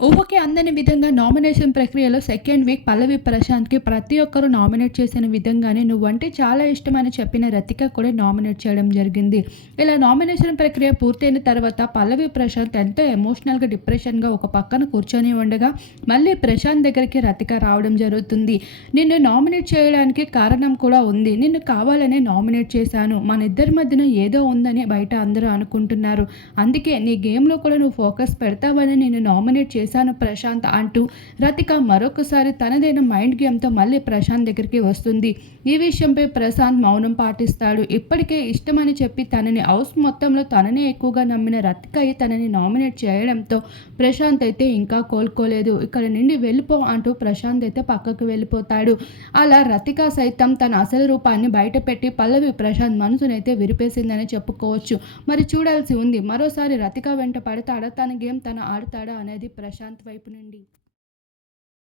ఊహకి అందని విధంగా నామినేషన్ ప్రక్రియలో సెకండ్ వీక్ పల్లవి ప్రశాంత్‌కి ప్రతి ఒక్కరు నామినేట్ చేసిన విధంగానే నువ్వంటే చాలా ఇష్టమని చెప్పిన రతిక కూడా నామినేట్ చేయడం జరిగింది. ఇలా నామినేషన్ ప్రక్రియ పూర్తయిన తర్వాత పల్లవి ప్రశాంత్ ఎంతో ఎమోషనల్‌గా, డిప్రెషన్‌గా ఒక పక్కన కూర్చొని ఉండగా మళ్ళీ ప్రశాంత్ దగ్గరికి రతిక రావడం జరుగుతుంది. నిన్ను నామినేట్ చేయడానికి కారణం కూడా ఉంది. నిన్ను కావాలనే నామినేట్ చేశాను. మనిద్దరి మధ్యన ఏదో ఉందని బయట అందరూ అనుకుంటున్నారు. అందుకే నీ గేమ్‌లో కూడా నువ్వు ఫోకస్ పెడతావని నిన్ను నామినేట్ చేశాను ప్రశాంత్ అంటూ రతిక మరొకసారి తనదైన మైండ్ గేమ్‌తో మళ్ళీ ప్రశాంత్ దగ్గరికి వస్తుంది. ఈ విషయంపై ప్రశాంత్ మౌనం పాటిస్తాడు. ఇప్పటికే ఇష్టమని చెప్పి తనని హౌస్ మొత్తంలో తననే ఎక్కువగా నమ్మిన రతికయి తనని నామినేట్ చేయడంతో ప్రశాంత్ అయితే ఇంకా కోలుకోలేదు. ఇక్కడ నుండి వెళ్ళిపో అంటూ ప్రశాంత్ అయితే పక్కకు వెళ్ళిపోతాడు. అలా రతిక సైతం తన అసలు రూపాన్ని బయటపెట్టి పల్లవి ప్రశాంత్ మనసునైతే విరిపేసిందని చెప్పుకోవచ్చు. మరి చూడాల్సి ఉంది. మరోసారి రతిక వెంట పడతాడా? తన గేమ్ తను ఆడతాడా అనేది ప్రశాంత్ వైపు నుండి.